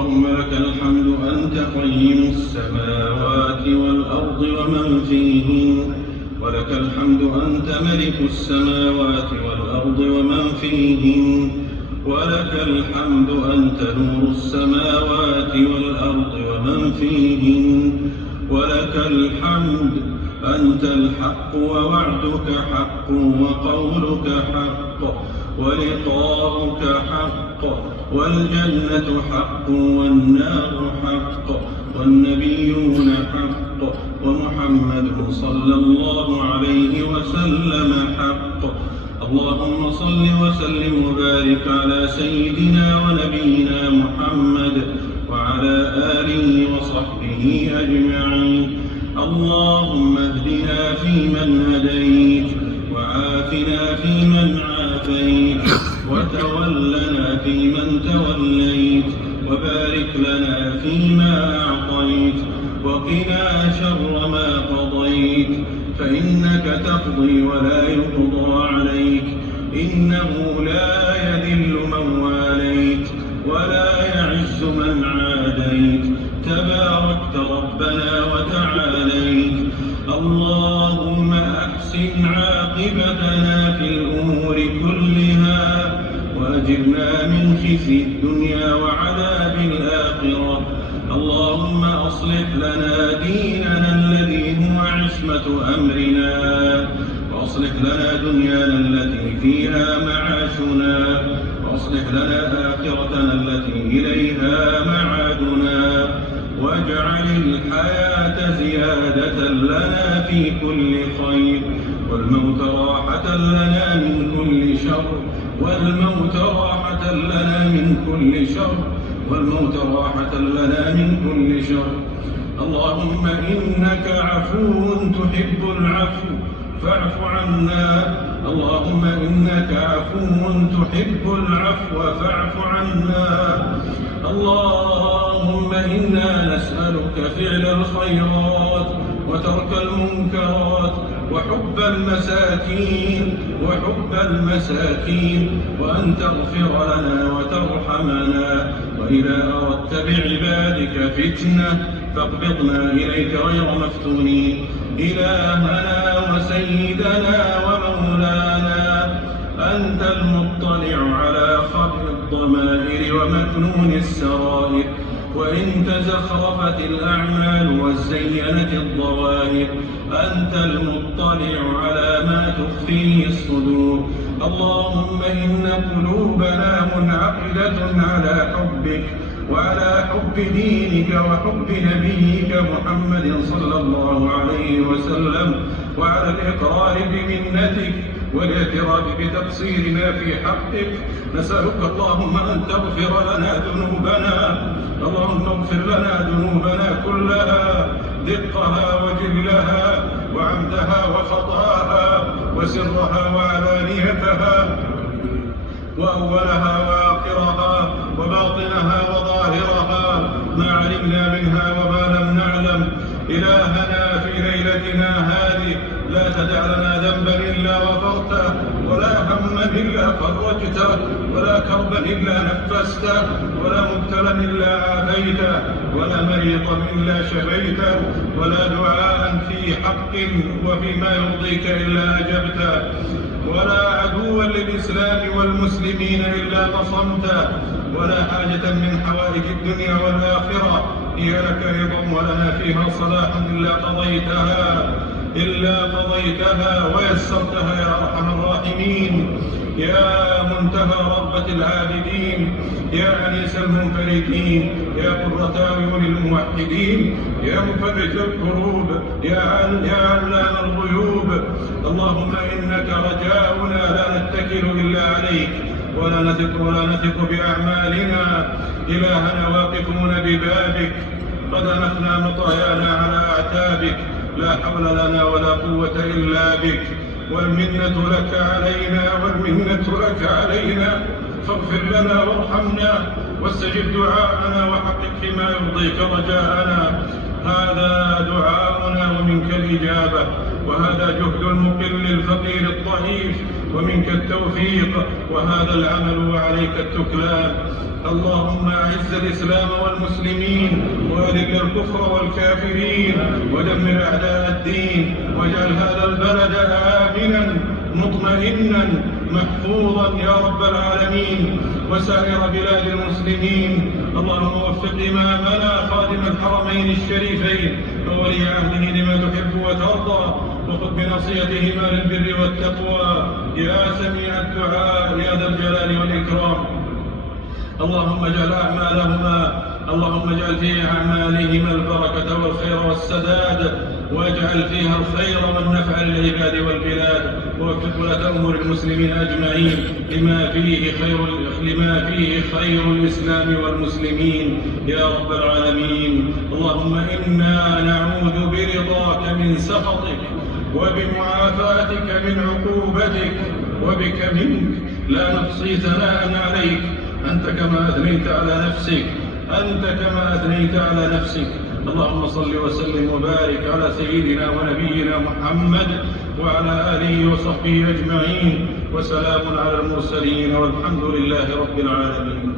اللهم لك الحمد أنت قيم السماوات والأرض ومن فيهن، ولك الحمد أنت ملك السماوات والأرض ومن فيهن، ولك الحمد أنت نور السماوات والأرض ومن فيهن، ولك الحمد أنت الحق ووعدك حق وقولك حق ولقاؤك حق والجنة حق والنار حق والنبيون حق ومحمد صلى الله عليه وسلم حق. اللهم صل وسلم وبارك على سيدنا ونبينا محمد وعلى آله وصحبه أجمعين. اللهم اهدنا فيمن هديت، وعافنا فيمن عافيت، وتولنا فيمن توليت، وبارك لنا فيما أعطيت، وقنا شر ما قضيت، فإنك تقضي ولا يقضى عليك، إنه لا يذل من واليت ولا يعز من عاديت، تباركت ربنا وتعاليت. اللهم أحسن عاقبتنا في الأمور كلها، وأجرنا من خزي الدنيا وعذاب الآخرة. اللهم أصلح لنا ديننا الذي هو عصمة أمرنا، وأصلح لنا دنيانا التي فيها معاشنا، وأصلح لنا آخرتنا التي إليها معادنا، واجعل الحياة زيادة لنا في كل خير، والموت راحة لنا من كل شر، والموت راحة لنا من كل شر، والموت راحة لنا من كل شر. اللهم إنك عفو تحب العفو فاعف عنا. اللهم إنك عفو تحب العفو فاعف عنا. اللهم إنا نسألك فعل الخيرات وترك المنكرات وحب المساكين وأن تغفر لنا وترحمنا، وإذا أردت بعبادك فتنة فاقبضنا إليك غير مفتونين. إلهنا وسيدنا ومولانا، أنت المطلع على خبر الضمائر ومكنون السرائر، وإن تزخرفت الأعمال وزينت الظواهر، أنت المطلع على ما تخفيه الصدور. اللهم إن قلوبنا منعقدة على حبك وعلى حب دينك وحب نبيك محمد صلى الله عليه وسلم، وعلى الإقرار بمنتك والاعتراف بتقصيرنا في حقك. نسألك اللهم أن تغفر لنا ذنوبنا، اللهم اغفر لنا ذنوبنا كلها، دقها وجلها وعمدها وخطاها وسرها وعلانيتها وأولها وآخرها وباطنها وظاهرها، ما علمنا منها وما لم نعلم. إلهنا في ليلتنا هذه لا تدع لنا ذنبا إلا غفرته، ولا هما إلا فرجته، ولا كربا إلا نفسته، ولا مبتلا إلا عافيته، ولا مريضا إلا شفيته، ولا دعاء في حق وفيما يرضيك إلا أجبته، ولا عدوا للإسلام والمسلمين إلا قصمته، ولا حاجة من حوائج الدنيا والآخرة هي لك رضا ولنا فيها صلاح إلا قضيتها ويسرتها يا أرحم الراحمين، يا منتهى رغبة العابدين، يا أنيس المنفردين، يا قرة أعين الموحدين، يا مفرج الكروب، يا علام الغيوب. اللهم إنك رجاؤنا لا نتكل إلا عليك، ولا نثق بأعمالنا. إلهنا واقفون ببابك، قد نخنا مطايانا على أعتابك، لا حول لنا ولا قوة إلا بك، والمنة لك علينا، فاغفر لنا وارحمنا واستجب دعاءنا وحقق فيما يرضيك رجاءنا. هذا دعاؤنا ومنك الإجابة. وهذا جهد المقل الفقير الضعيف، ومنك التوفيق وهذا العمل وعليك التكلان. اللهم أعز الإسلام والمسلمين وأذل الكفر والكافرين ودمر أعداء الدين، واجعل هذا البلد آمنا مطمئنا محفوظا يا رب العالمين، وسائر بلاد المسلمين. اللهم وفق إمامنا خادم الحرمين الشريفين وولي عهده لما تحب وترضى، وخذ بنصيحتهما للبر والتقوى يا سميع الدعاء يا ذا الجلال والإكرام. اللهم اجعل في أعمالهما البركة والخير والسداد، واجعل فيها الخير والنفع للعباد والبلاد، ووفق ولاة أمور المسلمين أجمعين لما فيه خير الإسلام والمسلمين يا رب العالمين. اللهم إنا نعوذ برضاك من سخطك وبمعافاتك من عقوبتك، وبك منك لا نحصي ثناء عليك، أنت كما أثنيت على نفسك. اللهم صل وسلم وبارك على سيدنا ونبينا محمد وعلى آله وصحبه أجمعين، وسلام على المرسلين، والحمد لله رب العالمين.